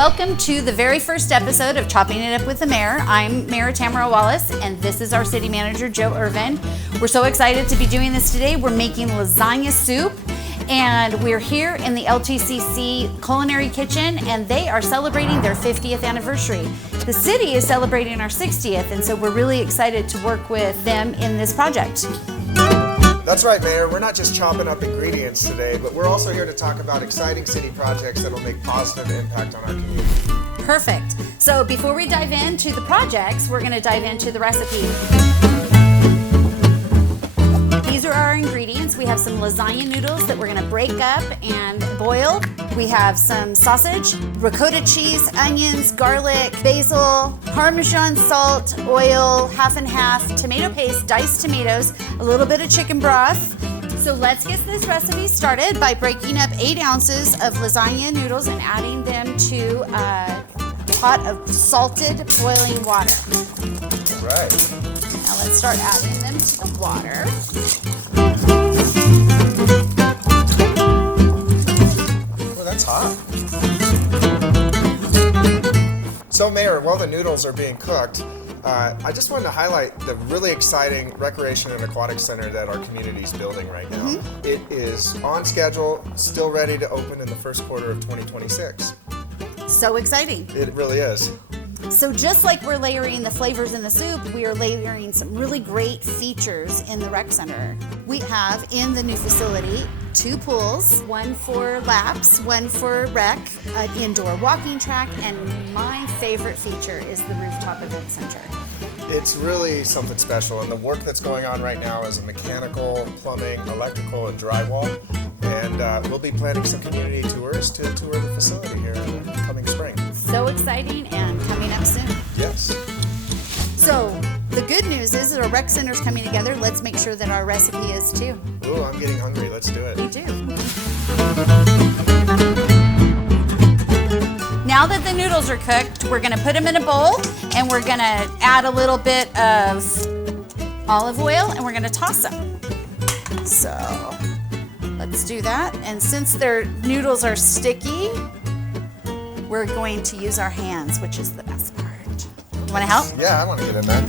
welcome to the very first episode of Chopping It Up with the Mayor. I'm Mayor Tamara Wallace, and this is our city manager, Joe Irvin. We're so excited to be doing this today. We're making lasagna soup, and we're here in the LTCC Culinary Kitchen, and they are celebrating their 50th anniversary. The city is celebrating our 60th, and so we're really excited to work with them in this project. That's right, Mayor. We're not just chopping up ingredients today, but we're also here to talk about exciting city projects that will make positive impact on our community. Perfect. So before we dive into the projects, we're going to dive into the recipe. These are our ingredients. We have some lasagna noodles that we're going to break up and boil. We have some sausage, ricotta cheese, onions, garlic, basil, Parmesan salt, oil, half and half, tomato paste, diced tomatoes, a little bit of chicken broth. So let's get this recipe started by breaking up 8 ounces of lasagna noodles and adding them to a pot of salted boiling water. All right. Now let's start adding them to the water. Oh, that's hot. So, Mayor, while the noodles are being cooked, I just wanted to highlight the really exciting recreation and aquatic center that our community is building right now. It is on schedule, still ready to open in the first quarter of 2026. So exciting. It really is. So just like we're layering the flavors in the soup, we are layering some really great features in the rec center. We have in the new facility 2 pools, one for laps, one for rec, an indoor walking track, and my favorite feature is the rooftop event center. It's really something special, and the work that's going on right now is mechanical, plumbing, electrical, and drywall. And we'll be planning some community tours to tour the facility here in the coming spring. So exciting and coming up soon. Yes. So the good news is that our rec center's coming together. Let's make sure that our recipe is too. Ooh, I'm getting hungry. Let's do it. Me too. Now that the noodles are cooked, we're gonna put them in a bowl and we're gonna add a little bit of olive oil and we're gonna toss them. So let's do that. And since their noodles are sticky, we're going to use our hands, which is the best part. You wanna help? Yeah, I wanna get in that.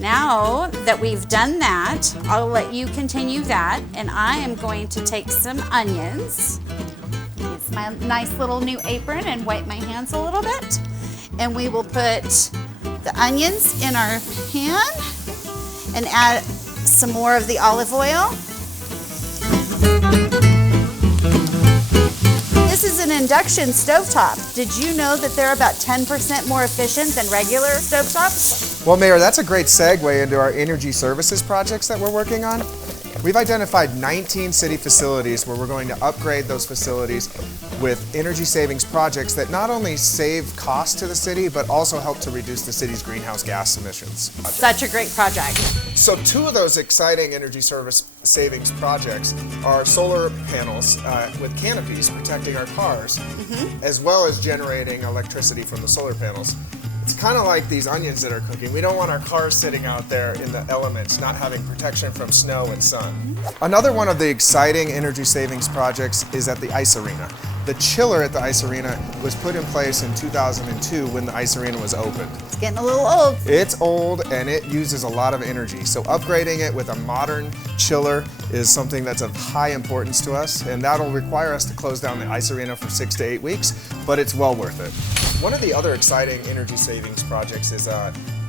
Now that we've done that, I'll let you continue that, and I am going to take some onions. Use my nice little new apron and wipe my hands a little bit. And we will put the onions in our pan and add some more of the olive oil. This is an induction stovetop. Did you know that they're about 10% more efficient than regular stovetops? Well, Mayor, that's a great segue into our energy services projects that we're working on. We've identified 19 city facilities where we're going to upgrade those facilities with energy savings projects that not only save costs to the city, but also help to reduce the city's greenhouse gas emissions. Such a great project. So 2 of those exciting energy service savings projects are solar panels with canopies protecting our cars, as well as generating electricity from the solar panels. It's kind of like these onions that are cooking. We don't want our cars sitting out there in the elements, not having protection from snow and sun. Another one of the exciting energy savings projects is at the ice arena. The chiller at the ice arena was put in place in 2002 when the ice arena was opened. It's getting a little old. It's old and it uses a lot of energy. So upgrading it with a modern chiller is something that's of high importance to us, and that'll require us to close down the ice arena for 6 to 8 weeks, but it's well worth it. One of the other exciting energy savings projects is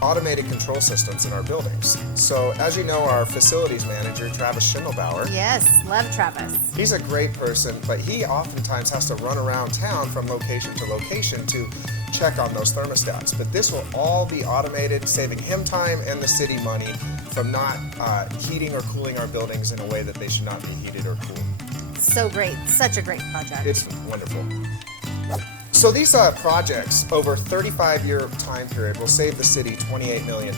automated control systems in our buildings. So as you know, our facilities manager, Travis Schimmelbauer, Yes, love Travis. he's a great person, but he oftentimes has to run around town from location to location to check on those thermostats. But this will all be automated, saving him time and the city money from not heating or cooling our buildings in a way that they should not be heated or cooled. So great, such a great project. It's wonderful. So these projects over a 35-year time period will save the city $28 million.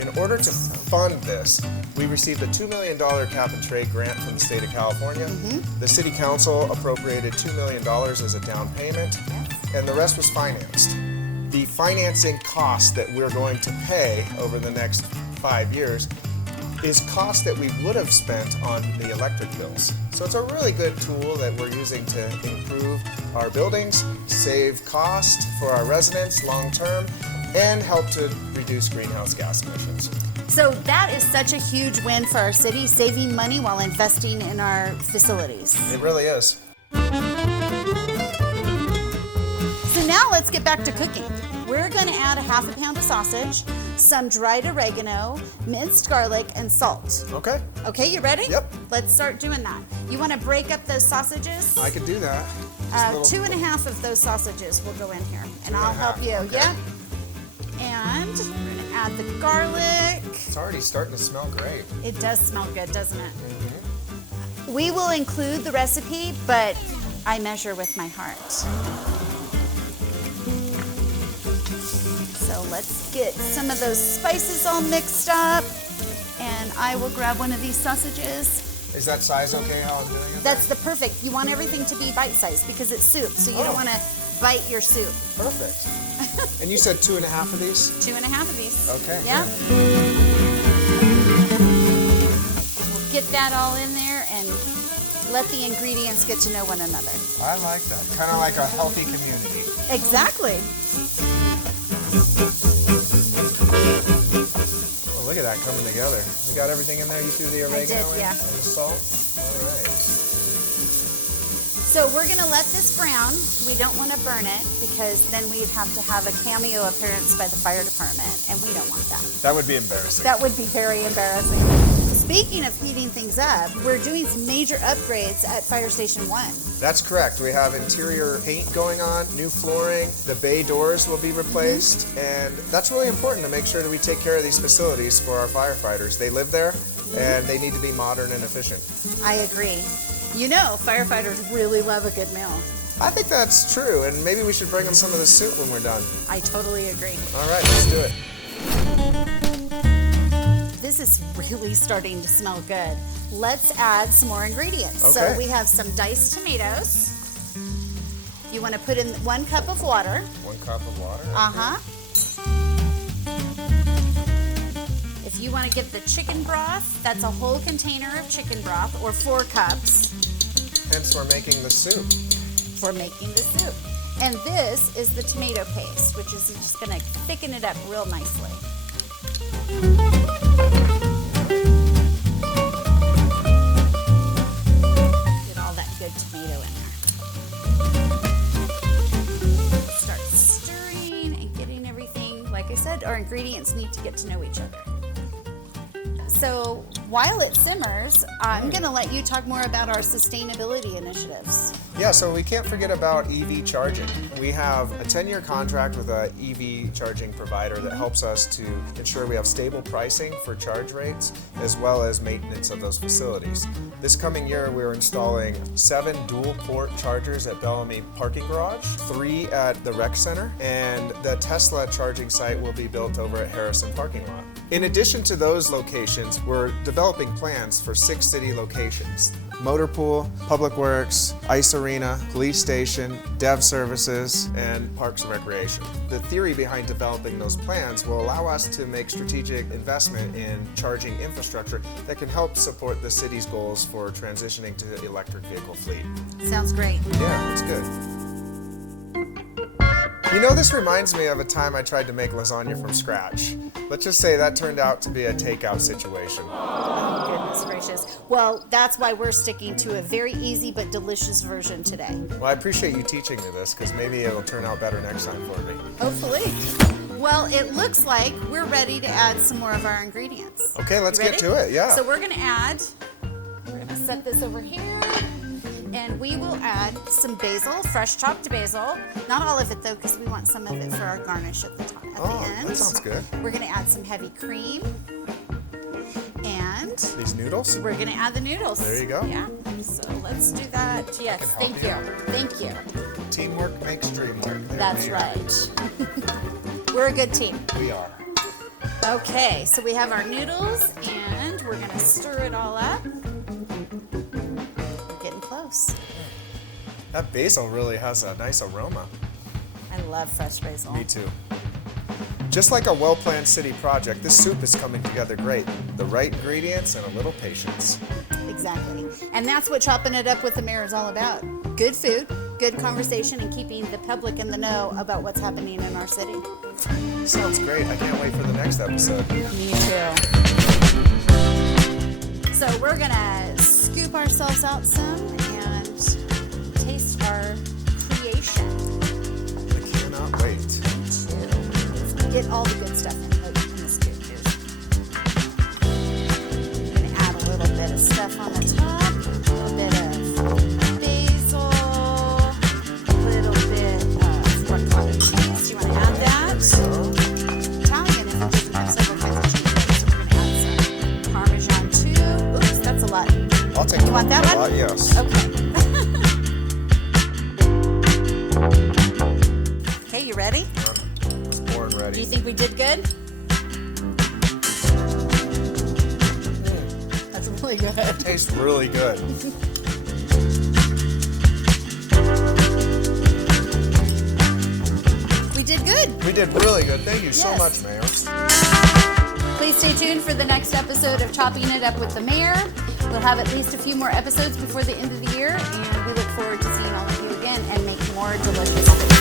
In order to fund this, we received a $2 million cap and trade grant from the state of California. The city council appropriated $2 million as a down payment, and the rest was financed. The financing cost that we're going to pay over the next 5 years is cost that we would have spent on the electric bills. So it's a really good tool that we're using to improve our buildings, save cost for our residents long term, and help to reduce greenhouse gas emissions. So that is such a huge win for our city, saving money while investing in our facilities. It really is. So now let's get back to cooking. We're going to add a half a pound of sausage, some dried oregano, minced garlic, and salt. Okay. Okay, you ready? Yep. Let's start doing that. You want to break up those sausages? I could do that. 2.5 of those sausages will go in here, and I'll help you. Okay. Yep. And we're going to add the garlic. It's already starting to smell great. It does smell good, doesn't it? We will include the recipe, but I measure with my heart. So let's get some of those spices all mixed up, and I will grab one of these sausages. Is that size okay how I'm doing it? That's the perfect. You want everything to be bite-sized because it's soup, so you don't want to bite your soup. Perfect. And you said 2.5 of these? 2.5 of these. Okay. Yeah. We'll get that all in there and let the ingredients get to know one another. I like that. Kind of like a healthy community. Exactly. Oh, look at that coming together. You got everything in there? You threw the oregano in? yeah. And the salt? All right. So we're going to let this brown. We don't want to burn it because then we'd have to have a cameo appearance by the fire department, and we don't want that. That would be embarrassing. That would be very embarrassing. Speaking of heating things up, we're doing some major upgrades at Fire Station 1. That's correct. We have interior paint going on, new flooring, the bay doors will be replaced, and that's really important to make sure that we take care of these facilities for our firefighters. They live there, and they need to be modern and efficient. I agree. You know, firefighters really love a good meal. I think that's true, and maybe we should bring them some of the soup when we're done. I totally agree. All right, let's do it. This is really starting to smell good. Let's add some more ingredients. Okay. So we have some diced tomatoes. You want to put in 1 cup of water. 1 cup of water. Uh-huh. If you want to get the chicken broth, that's a whole container of chicken broth, or 4 cups. Hence, we're making the soup. For making the soup. And this is the tomato paste, which is just going to thicken it up real nicely. Get all that good tomato in there. Start stirring and getting everything. Like I said, our ingredients need to get to know each other. So while it simmers, I'm going to let you talk more about our sustainability initiatives. Yeah, so we can't forget about EV charging. We have a 10-year contract with an EV charging provider that helps us to ensure we have stable pricing for charge rates as well as maintenance of those facilities. This coming year, we're installing 7 dual-port chargers at Bellamy Parking Garage, 3 at the Rec Center, and the Tesla charging site will be built over at Harrison Parking Lot. In addition to those locations, we're developing plans for 6 city locations: Motor Pool, Public Works, Ice Arena, Police Station, Dev Services, and Parks and Recreation. The theory behind developing those plans will allow us to make strategic investment in charging infrastructure that can help support the city's goals for transitioning to the electric vehicle fleet. Sounds great. Yeah, it's good. You know, this reminds me of a time I tried to make lasagna from scratch. Let's just say that turned out to be a takeout situation. Oh, goodness gracious. Well, that's why we're sticking to a very easy but delicious version today. Well, I appreciate you teaching me this because maybe it'll turn out better next time for me. Hopefully. Well, it looks like we're ready to add some more of our ingredients. Okay, let's You get ready? to it, yeah. So we're going to set this over here. And we will add some basil, fresh chopped basil. Not all of it though, because we want some of it for our garnish at the top, at the end. That sounds good. We're going to add some heavy cream. And These noodles? we're going to add the noodles. There you go. Yeah. So let's do that. Yes, can thank help you. Thank you. Teamwork makes dream work. There That's we are. right. We're a good team. We are. Okay, so we have our noodles and we're going to stir it all up. We're getting close. That basil really has a nice aroma. I love fresh basil. Me too. Just like a well-planned city project, this soup is coming together great. The right ingredients and a little patience. Exactly. And that's what Chopping It Up with the Mayor is all about. Good food, good conversation, and keeping the public in the know about what's happening in our city. Sounds great. I can't wait for the next episode. Me too. So we're gonna scoop ourselves out some and taste our creation. I cannot wait. Get all the good stuff in the scoop here. I'm gonna add a little bit of stuff on the top, a little bit of basil, a little bit of ricotta cheese. You wanna add that? Italian, if it doesn't have several kinds of cheese, so we're gonna add some Parmesan too. Oops, that's a lot. I'll take You want that one? Yes. Okay. Okay, you ready? Ready. Do you think we did good? That's really good. It tastes really good. We did good. We did really good. Thank you so Yes. much, Mayor. Please stay tuned for the next episode of Chopping It Up with the Mayor. We'll have at least a few more episodes before the end of the year, and we look forward to seeing all of you again and make more delicious food.